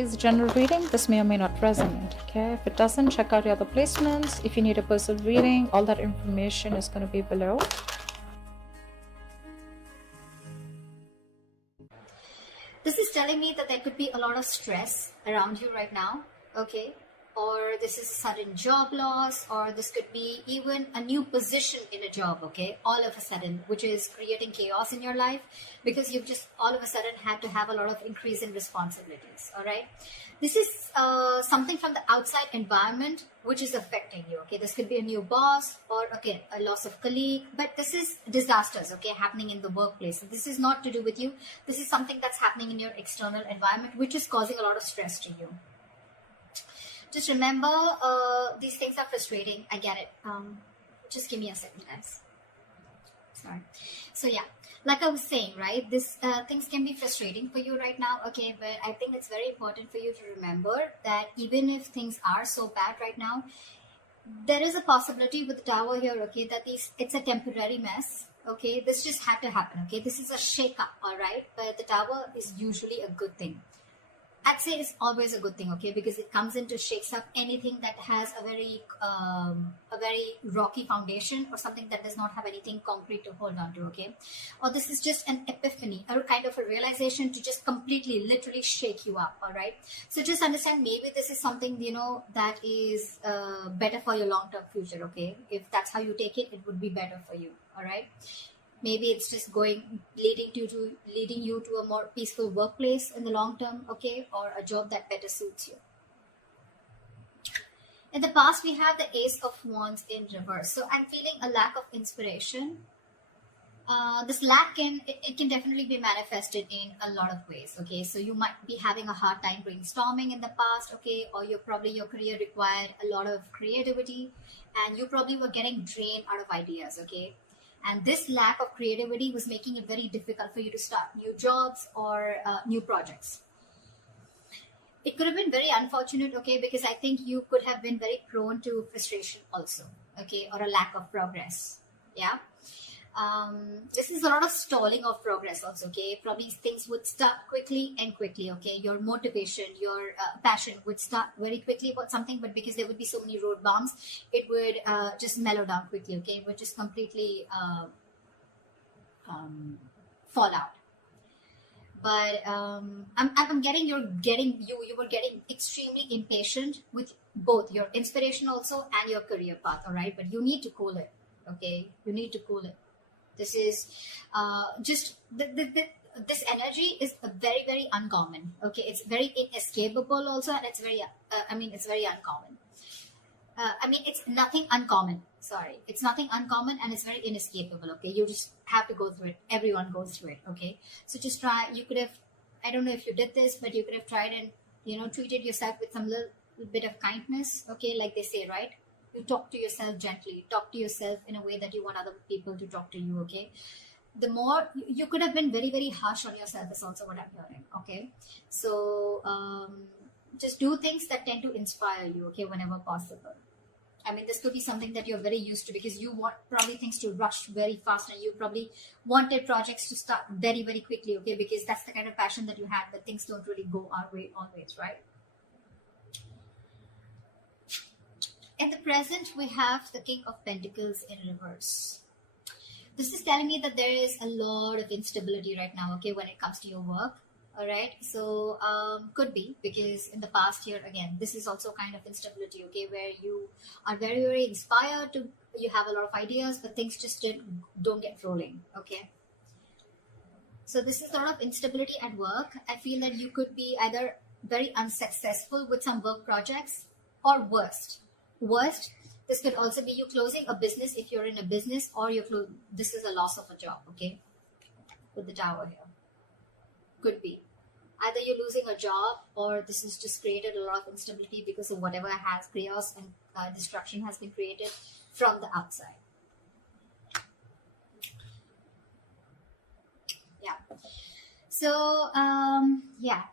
is a general reading. This may or may not resonate. Okay, if it doesn't, check out your other placements. If you need a personal reading, all that information is going to be below. This is telling me that there could be a lot of stress around you right now, okay? Or this is sudden job loss, or this could be even a new position in a job, okay? All of a sudden, which is creating chaos in your life because you've just all of a sudden had to have a lot of increase in responsibilities, all right? This is something from the outside environment which is affecting you, okay? This could be a new boss or, okay, a loss of colleague, but this is disasters, okay, happening in the workplace. This is not to do with you. This is something that's happening in your external environment which is causing a lot of stress to you. Just remember, these things are frustrating. I get it. Just give me a second, guys. Sorry. So yeah, like I was saying, right, this things can be frustrating for you right now, okay, but I think it's very important for you to remember that even if things are so bad right now, there is a possibility with the tower here, okay, that it's a temporary mess, okay. This just had to happen, okay. This is a shake-up, all right, but the tower is usually a good thing. I'd say it's always a good thing, okay, because it comes in to shakes up anything that has a very rocky foundation or something that does not have anything concrete to hold on to, okay. Or this is just an epiphany or kind of a realization to just completely, literally shake you up, all right. So just understand, maybe this is something, you know, that is better for your long-term future, okay. If that's how you take it, it would be better for you, all right. Maybe it's just leading you to a more peaceful workplace in the long term, okay, or a job that better suits you. In the past, we have the Ace of Wands in reverse. So I'm feeling a lack of inspiration. This lack can definitely be manifested in a lot of ways, okay. So you might be having a hard time brainstorming in the past, okay, or your career required a lot of creativity, and you probably were getting drained out of ideas, okay. And this lack of creativity was making it very difficult for you to start new jobs or new projects. It could have been very unfortunate, okay, because I think you could have been very prone to frustration also, okay, or a lack of progress. Yeah. This is a lot of stalling of progress also, okay. Probably things would start quickly, okay. Your motivation, your passion would start very quickly about something, but because there would be so many road bumps, it would just mellow down quickly, okay. It would just completely fall out. But I'm getting you were getting extremely impatient with both your inspiration also and your career path, all right. But you need to cool it, okay. You need to cool it. This is just this energy is very, very uncommon, okay. It's very inescapable also, and it's very it's very uncommon. It's nothing uncommon, sorry, it's nothing uncommon, and it's very inescapable, okay. You just have to go through it. Everyone goes through it, okay. So just try. You could have, I don't know if you did this, but you could have tried and, you know, treated yourself with some little bit of kindness, okay, like they say, right? You talk to yourself gently, talk to yourself in a way that you want other people to talk to you, okay. The more you could have been very, very harsh on yourself is also what I'm hearing, okay. So just do things that tend to inspire you, okay, whenever possible. This could be something that you're very used to, because you want probably things to rush very fast, and you probably wanted projects to start very, very quickly, okay, because that's the kind of passion that you had, but things don't really go our way always, right? In the present, we have the King of Pentacles in reverse. This is telling me that there is a lot of instability right now, okay, when it comes to your work, all right. So could be because in the past year, again, this is also kind of instability, okay, where you are very, very inspired to, you have a lot of ideas, but things just don't get rolling, okay. So this is a lot of instability at work. I feel that you could be either very unsuccessful with some work projects, or worst, this could also be you closing a business if you're in a business, or this is a loss of a job, okay, with the Tower here. Could be either you're losing a job, or this has just created a lot of instability because of whatever has chaos and destruction has been created from the outside. Yeah. So,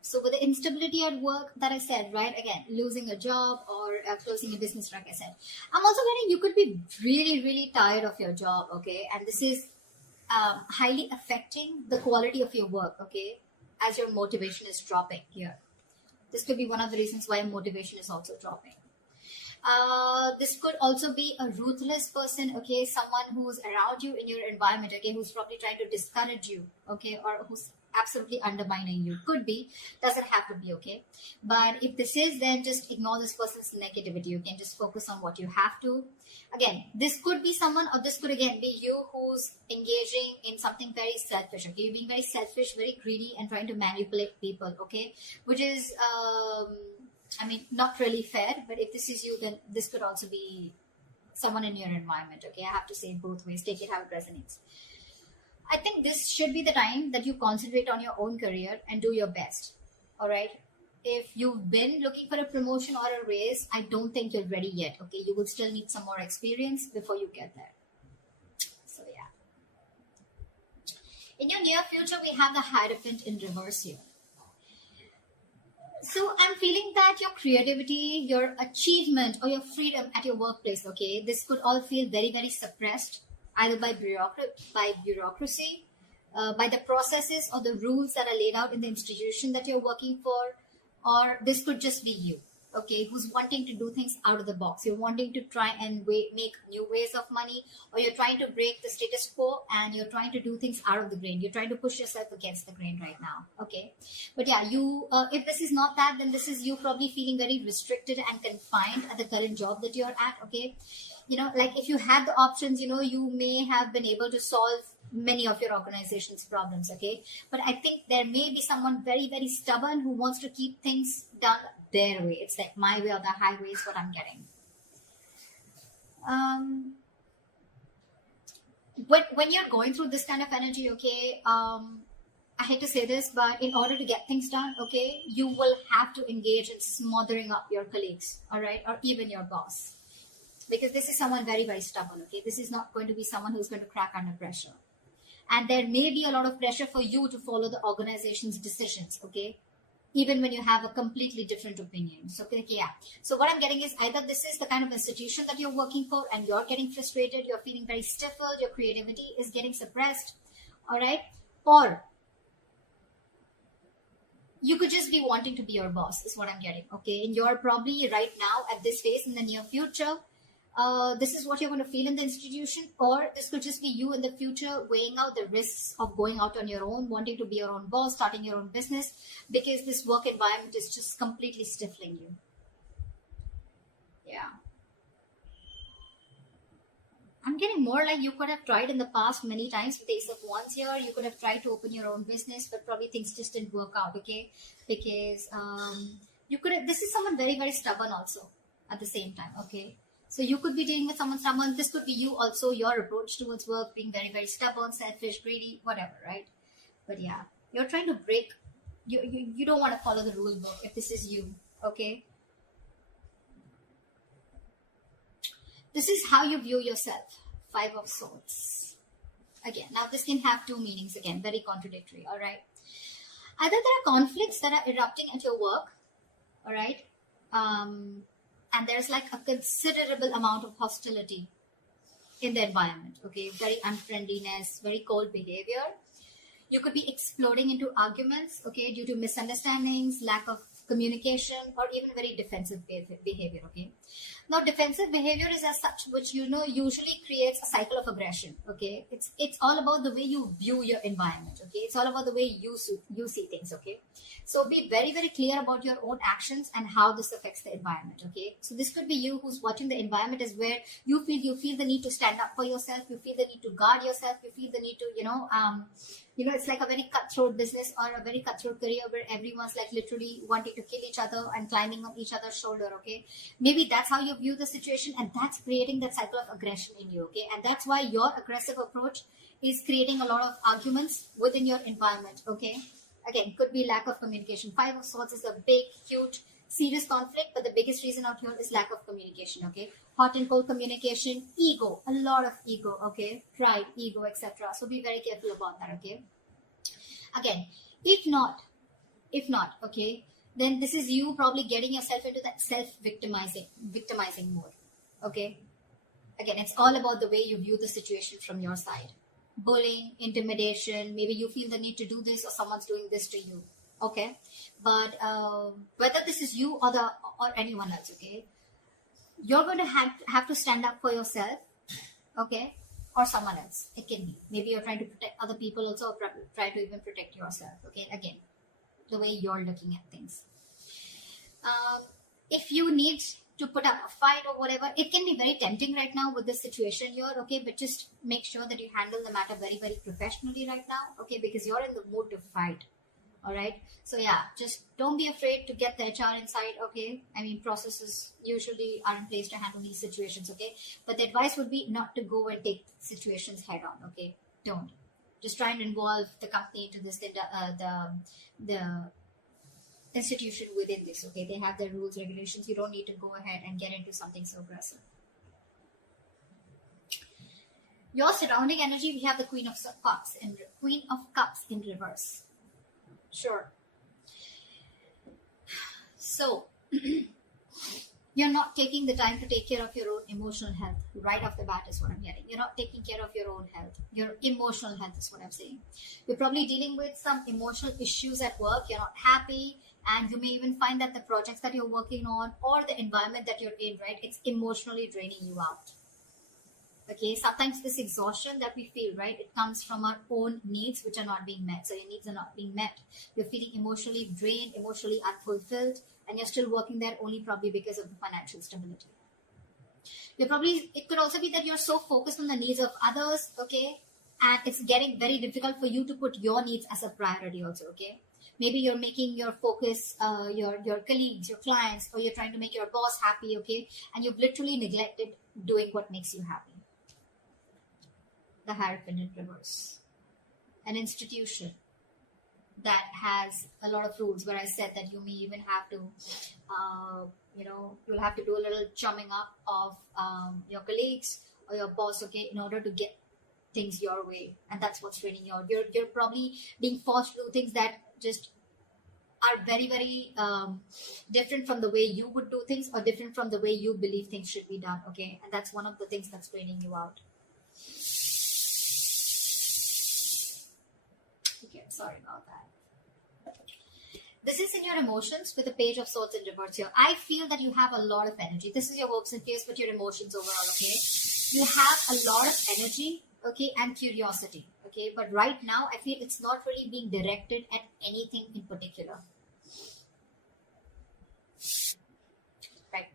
so with the instability at work that I said, right, again, losing a job or closing a business, like I said, I'm also getting you could be really, really tired of your job, okay, and this is highly affecting the quality of your work, okay, as your motivation is dropping here. This could be one of the reasons why motivation is also dropping. This could also be a ruthless person, okay, someone who's around you in your environment, okay, who's probably trying to discourage you, okay, or who's absolutely undermining you. Could be, doesn't have to be, okay. But if this is, then just ignore this person's negativity. You can just focus on what you have to. Again, this could be someone, or this could again be you who's engaging in something very selfish, okay. You're being very selfish, very greedy, and trying to manipulate people, okay, which is I mean, not really fair. But if this is you, then this could also be someone in your environment, okay. I have to say it both ways. Take it how it resonates. I think this should be the time that you concentrate on your own career and do your best. All right. If you've been looking for a promotion or a raise, I don't think you're ready yet. Okay. You will still need some more experience before you get there. So, yeah. In your near future, we have the Hierophant in reverse here. So I'm feeling that your creativity, your achievement, or your freedom at your workplace, okay, this could all feel very, very suppressed, either by bureaucracy, by the processes or the rules that are laid out in the institution that you're working for, or this could just be you, okay, who's wanting to do things out of the box. You're wanting to try and make new ways of money, or you're trying to break the status quo and you're trying to do things out of the grain. You're trying to push yourself against the grain right now, okay. But yeah, you, if this is not that, then this is you probably feeling very restricted and confined at the current job that you're at, okay. You know, like if you had the options, you know, you may have been able to solve many of your organization's problems, okay. But I think there may be someone very, very stubborn who wants to keep things done their way. It's like my way or the highway is what I'm getting. When you're going through this kind of energy, okay, I hate to say this, but in order to get things done, okay, you will have to engage in smothering up your colleagues, all right, or even your boss. Because this is someone very, very stubborn, okay? This is not going to be someone who's going to crack under pressure. And there may be a lot of pressure for you to follow the organization's decisions, okay? Even when you have a completely different opinion. So, okay, yeah. So what I'm getting is either this is the kind of institution that you're working for and you're getting frustrated, you're feeling very stifled, your creativity is getting suppressed, all right? Or you could just be wanting to be your boss is what I'm getting, okay? And you're probably right now at this phase in the near future, this is what you're going to feel in the institution, or this could just be you in the future weighing out the risks of going out on your own, wanting to be your own boss, starting your own business, because this work environment is just completely stifling you. Yeah. I'm getting more like you could have tried in the past many times with Ace of Wands here. You could have tried to open your own business, but probably things just didn't work out, okay? Because you could have, this is someone very, very stubborn also at the same time, okay? So you could be dealing with someone stubborn. This could be you also, your approach towards work, being very, very stubborn, selfish, greedy, whatever, right? But yeah, you're trying to break, you don't want to follow the rule book if this is you, okay? This is how you view yourself. 5 of Swords. Again, now this can have two meanings again, very contradictory, all right? Either there are conflicts that are erupting at your work, all right? And there's like a considerable amount of hostility in the environment, okay? Very unfriendliness, very cold behavior. You could be exploding into arguments, okay, due to misunderstandings, lack of communication, or even very defensive behavior, okay? Now, defensive behavior is as such, which, you know, usually creates a cycle of aggression, okay? It's all about the way you view your environment, okay? It's all about the way you see things, okay? So be very, very clear about your own actions and how this affects the environment, okay? So this could be you who's watching the environment is where you feel the need to stand up for yourself, you feel the need to guard yourself, you feel the need to, it's like a very cutthroat business or a very cutthroat career where everyone's like literally wanting to kill each other and climbing on each other's shoulder, okay? Maybe that's how you view the situation, and that's creating that cycle of aggression in you, okay? And that's why your aggressive approach is creating a lot of arguments within your environment, okay? Again, could be lack of communication. 5 of Swords is a big, huge, serious conflict, but the biggest reason out here is lack of communication, okay? Hot and cold communication, ego, a lot of ego, okay? Pride, ego, etc. So be very careful about that, okay? Again, if not, okay, then this is you probably getting yourself into that victimizing mode, okay? Again, it's all about the way you view the situation from your side. Bullying, intimidation, maybe you feel the need to do this or someone's doing this to you, okay? But whether this is you or anyone else, okay, you're going to have to stand up for yourself, okay, or someone else. It can be, maybe you're trying to protect other people also, or try to even protect yourself, okay. Again, the way you're looking at things. If you need to put up a fight or whatever, it can be very tempting right now with this situation here, okay, but just make sure that you handle the matter very, very professionally right now, okay, because you're in the mood to fight. All right, so yeah, just don't be afraid to get the HR inside, okay. I mean, processes usually are in place to handle these situations, okay, but the advice would be not to go and take situations head on, okay. Don't just try and involve the company into this, the institution within this, okay. They have their rules, regulations. You don't need to go ahead and get into something so aggressive. Your surrounding energy, we have the Queen of Cups in reverse. Sure. So you're not taking the time to take care of your own emotional health right off the bat is what I'm hearing. You're not taking care of your own health. Your emotional health is what I'm saying. You're probably dealing with some emotional issues at work. You're not happy, and you may even find that the projects that you're working on or the environment that you're in, right, it's emotionally draining you out. Okay, sometimes this exhaustion that we feel, right, it comes from our own needs which are not being met. So your needs are not being met. You're feeling emotionally drained, emotionally unfulfilled, and you're still working there only probably because of the financial stability. It could also be that you're so focused on the needs of others, okay, and it's getting very difficult for you to put your needs as a priority also, okay. Maybe you're making your focus your colleagues, your clients, or you're trying to make your boss happy, okay, and you've literally neglected doing what makes you happy. The Hierophant in reverse. An institution that has a lot of rules, where I said that you may even have to, you'll have to do a little chumming up of your colleagues or your boss, okay, in order to get things your way. And that's what's draining you out. You're probably being forced to do things that just are very, very different from the way you would do things, or different from the way you believe things should be done, okay. And that's one of the things that's draining you out. Okay, I'm sorry about that. This is in your emotions with the Page of Swords in reverse here. I feel that you have a lot of energy. This is your hopes and fears, but your emotions overall, okay? You have a lot of energy, okay, and curiosity, okay? But right now, I feel it's not really being directed at anything in particular. Right.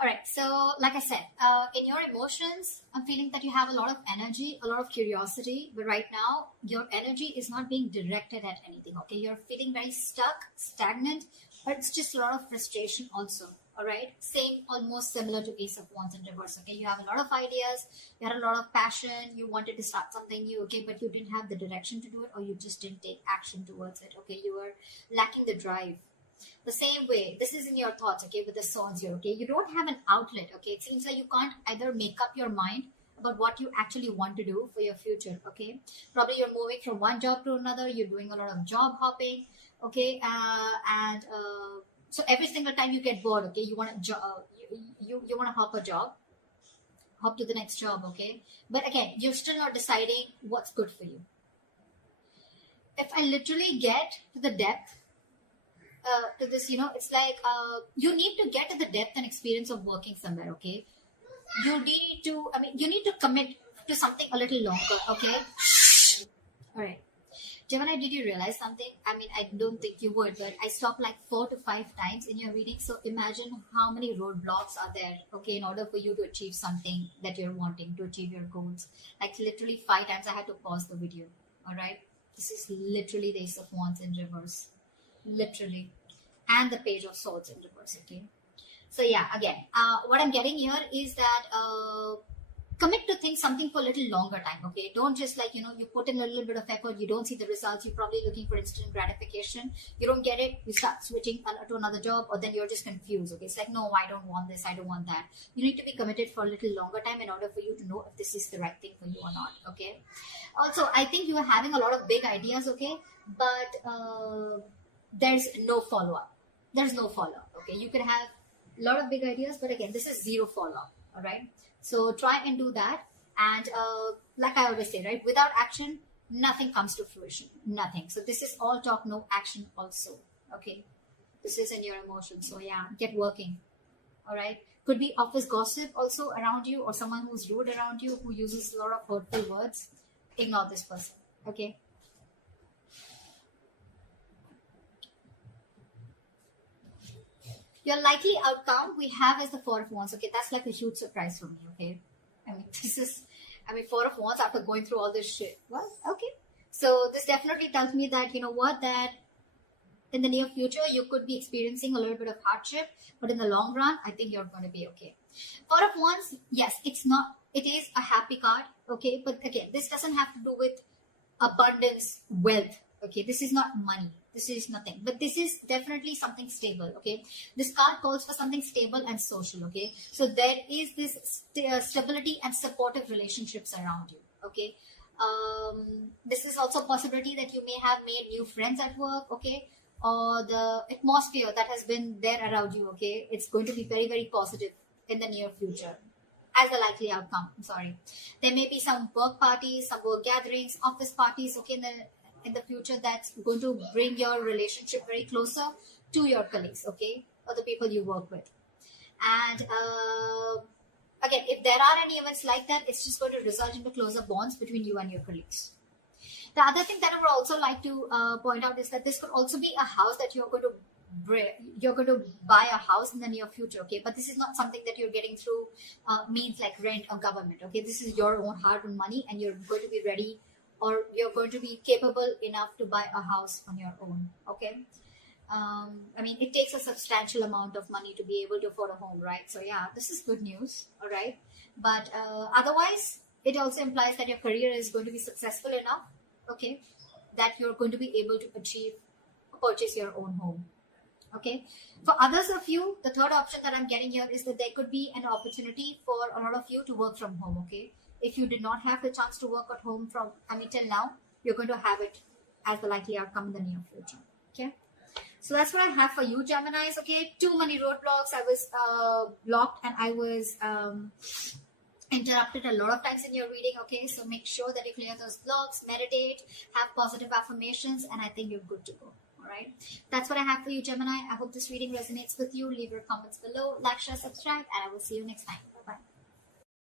All right, so like I said, in your emotions, I'm feeling that you have a lot of energy, a lot of curiosity, but right now, your energy is not being directed at anything, okay? You're feeling very stuck, stagnant, but it's just a lot of frustration also, all right? Same, almost similar to Ace of Wands in reverse, okay? You have a lot of ideas, you had a lot of passion, you wanted to start something new, okay? But you didn't have the direction to do it, or you just didn't take action towards it, okay? You were lacking the drive. The same way, this is in your thoughts, okay, with the swords here, okay? You don't have an outlet, okay? It seems like you can't either make up your mind about what you actually want to do for your future, okay? Probably you're moving from one job to another, you're doing a lot of job hopping, okay? So every single time you get bored, okay, you want to you want to hop a job, hop to the next job, okay? But again, you're still not deciding what's good for you. If I literally get to the depth, to this, it's like you need to get to the depth and experience of working somewhere, okay? You need to commit to something a little longer, okay? All right. Gemini, did you realize something? I mean, I don't think you would, but I stopped like 4 to 5 times in your reading. So imagine how many roadblocks are there, okay, in order for you to achieve something that you're wanting, to achieve your goals. Like literally 5 times I had to pause the video, all right? This is literally the Ace of Wands in reverse. Literally. And the Page of Swords in reverse, okay? So yeah, again, what I'm getting here is that commit to things something for a little longer time, okay? Don't just like, you put in a little bit of effort, you don't see the results, you're probably looking for instant gratification, you don't get it, you start switching to another job, or then you're just confused, okay? It's like, no, I don't want this, I don't want that. You need to be committed for a little longer time in order for you to know if this is the right thing for you or not, okay? Also, I think you are having a lot of big ideas, okay? But there's no follow-up. There's no follow-up, okay? You can have a lot of big ideas, but again, this is zero follow-up, all right? So try and do that. And like I always say, right, without action, nothing comes to fruition, nothing. So this is all talk, no action also, okay? This is in your emotions. So yeah, get working. All right. Could be office gossip also around you, or someone who's rude around you, who uses a lot of hurtful words. Ignore this person. Okay. Your likely outcome we have is the Four of Wands. Okay, that's like a huge surprise for me. Okay, Four of Wands after going through all this shit. Well, okay. So this definitely tells me that, you know what, that in the near future you could be experiencing a little bit of hardship, but in the long run, I think you're going to be okay. Four of Wands, yes, it is a happy card. Okay, but again, this doesn't have to do with abundance, wealth. Okay, this is not money. This is nothing, but this is definitely something stable. Okay, this card calls for something stable and social. Okay, so there is this stability and supportive relationships around you. Okay, this is also a possibility that you may have made new friends at work. Okay, or the atmosphere that has been there around you. Okay, it's going to be very, very positive in the near future as a likely outcome. I'm sorry, there may be some work parties, some work gatherings, office parties. Okay, in the future, that's going to bring your relationship very closer to your colleagues, okay, or the people you work with. And again, if there are any events like that, it's just going to result into closer bonds between you and your colleagues. The other thing that I would also like to point out is that this could also be a house that you're going to buy a house in the near future, okay, but this is not something that you're getting through means like rent or government. Okay, this is your own hard-earned money, and you're going to be ready, or you're going to be capable enough to buy a house on your own. Okay, it takes a substantial amount of money to be able to afford a home, right? So yeah, this is good news. All right, but otherwise it also implies that your career is going to be successful enough, okay, that you're going to be able to purchase your own home. Okay, for others of you, the third option that I'm getting here is that there could be an opportunity for a lot of you to work from home. Okay, if you did not have the chance to work at home till now, you're going to have it as the likely outcome in the near future. Okay, so that's what I have for you, Geminis. Okay, too many roadblocks. I was blocked, and I was interrupted a lot of times in your reading. Okay, so make sure that you clear those blocks, meditate, have positive affirmations, and I think you're good to go. All right, that's what I have for you, Gemini. I hope this reading resonates with you. Leave your comments below, like, share, subscribe, and I will see you next time.